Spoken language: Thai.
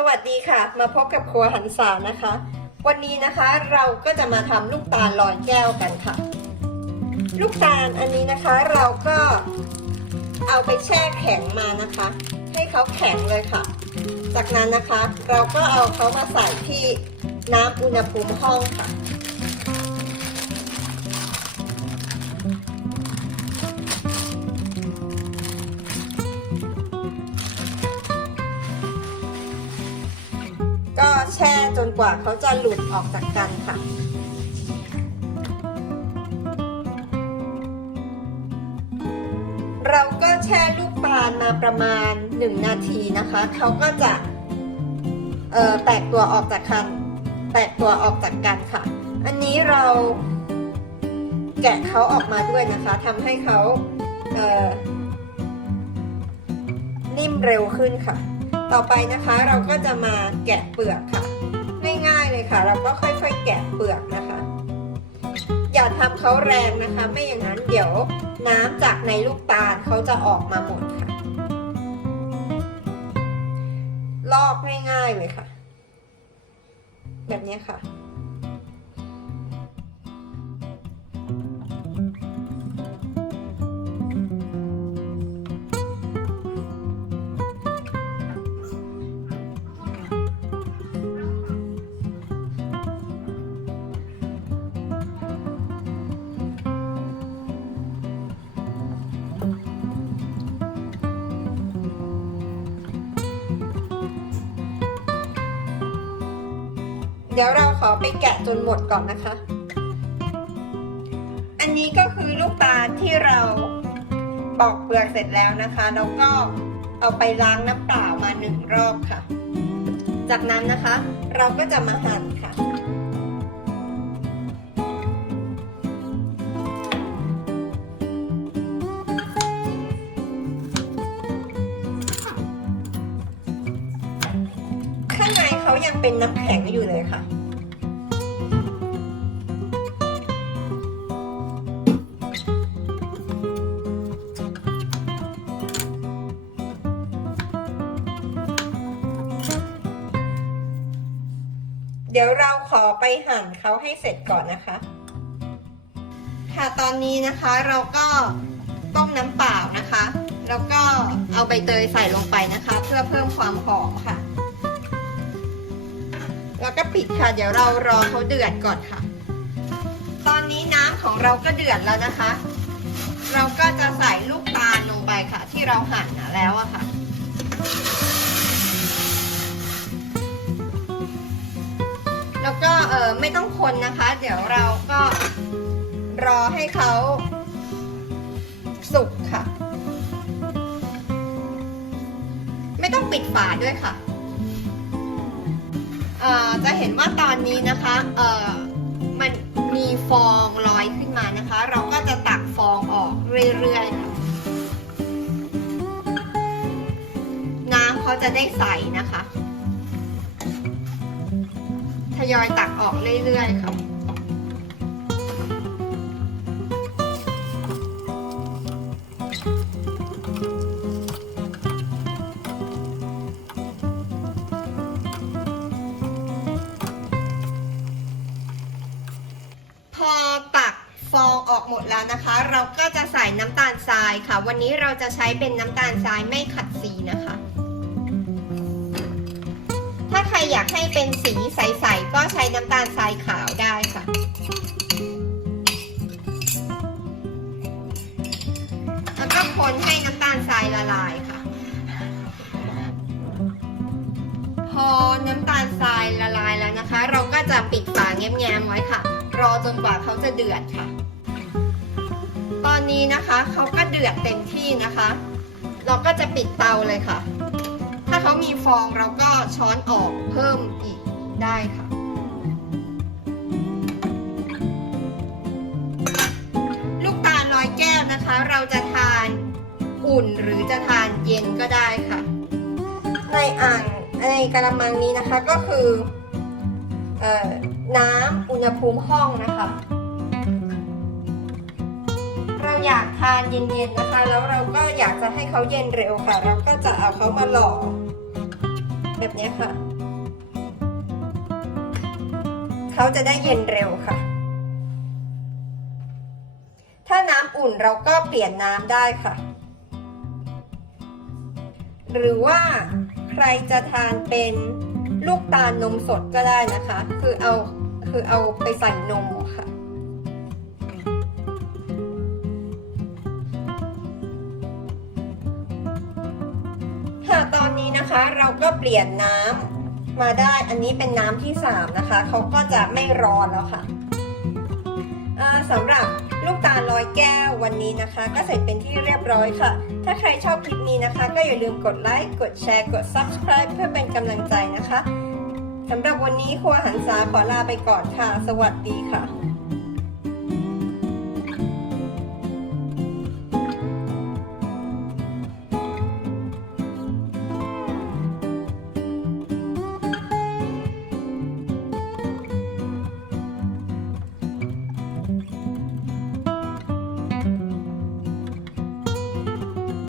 สวัสดีค่ะ มาพบกับครัวหันษานะคะ วันนี้นะคะเราก็จะมาทำลูกตาลลอยแก้วกันค่ะ ลูกตาลอันนี้นะคะเราก็เอาไปแช่แข็งมานะคะ ให้เขาแข็งเลยค่ะ จากนั้นนะคะ เราก็เอาเขามาใส่ที่น้ำอุณหภูมิห้องค่ะ กว่าเขาจะหลุดออกจากกันค่ะ เราก็แช่ลูกตามาประมาณ 1 นาทีนะคะ เขาก็จะแตกตัวออกจากกัน แตกตัวออกจากกันค่ะ อันนี้เราแกะเขาออกมาด้วยนะคะทำให้เขาเนิ่มเร็วขึ้นค่ะ ต่อไปนะคะเราก็จะมาแกะเปลือกค่ะ เลยค่ะ เราก็ค่อยๆแกะเปลือกนะคะ อย่าทำเขาแรงนะคะ ไม่อย่างนั้นเดี๋ยวน้ำจากในลูกตาลเขาจะออกมาหมดค่ะ ลอกง่ายๆเลยค่ะ แบบนี้ค่ะ เดี๋ยวเราขอไปแกะจนหมดก่อนนะคะ อันนี้ก็คือลูกตาลที่เราปอกเปลือกเสร็จแล้วนะคะ แล้วก็เอาไปล้างน้ำเปล่ามาหนึ่งรอบค่ะ จากนั้นนะคะเราก็จะมาหั่นค่ะ ยังเป็นน้ำแข็งอยู่เลยค่ะ เดี๋ยวเราขอไปหั่นเขาให้เสร็จก่อนนะคะ ค่ะตอนนี้นะคะเราก็ต้มน้ำเปล่านะคะ แล้วก็เอาใบเตยใส่ลงไปนะคะ เพื่อเพิ่มความหอมค่ะ แล้วก็ปิดค่ะ เดี๋ยวเรารอเขาเดือดก่อนค่ะ ตอนนี้น้ำของเราก็เดือดแล้วนะคะ เราก็จะใส่ลูกตาลลงไปค่ะ ที่เราหั่นแล้วอะค่ะแล้วก็เออไม่ต้องคนนะคะ เดี๋ยวเราก็รอให้เขาสุกค่ะ ไม่ต้องปิดฝาด้วยค่ะ เอ่อจะเห็นว่าตอนนี้นะคะเอ่อมันมีฟองลอยขึ้นมานะคะ เราก็จะตักฟองออกเรื่อยๆ น้ำเขาจะได้ใสนะคะ ทยอยตักออกเรื่อยๆค่ะ อออกหมดแล้วนะคะ เราก็จะใส่น้ำตาลทรายค่ะ วันนี้เราจะใช้เป็นน้ำตาลทรายไม่ขัดสีนะคะ ถ้าใครอยากให้เป็นสีใสๆก็ใช้น้ำตาลทรายขาวได้ค่ะแล้วก็คนให้น้ำตาลทรายละลายค่ะ พอน้ำตาลทรายละลายแล้วนะคะ เราก็จะปิดฝาแง้มๆไว้ค่ะ รอจนกว่าเขาจะเดือดค่ะ ตอนนี้นะคะเขาก็เดือดเต็มที่นะคะ เราก็จะปิดเตาเลยค่ะ ถ้าเขามีฟองเราก็ช้อนออกเพิ่มอีกได้ค่ะ ลูกตาลลอยแก้วนะคะ เราจะทานอุ่นหรือจะทานเย็นก็ได้ค่ะ ในอ่างในกระมังนี้นะคะก็คือออน้ำอุณหภูมิห้องนะคะ อยากทานเย็นๆนะคะ แล้วเราก็อยากจะให้เขาเย็นเร็วค่ะ เราก็จะเอาเขามาหล่อแบบนี้ค่ะ เขาจะได้เย็นเร็วค่ะ ถ้าน้ำอุ่นเราก็เปลี่ยนน้ำได้ค่ะ หรือว่าใครจะทานเป็นลูกตาลนมสดก็ได้นะคะ คือเอาคือเอาไปใส่นม ค่ะตอนนี้นะคะเราก็เปลี่ยนน้ำมาได้อันนี้เป็นน้ำที่ 3 นะคะเขาก็จะไม่ร้อนแล้วค่ะสำหรับลูกตาลลอยแก้ววันนี้นะคะ ก็เสร็จเป็นที่เรียบร้อยค่ะ ถ้าใครชอบคลิปนี้นะคะ ก็อย่าลืมกดไลค์กดแชร์กด subscribe เพื่อเป็นกำลังใจนะคะสำหรับวันนี้ครัวหันษาขอลาไปก่อนค่ะ สวัสดีค่ะ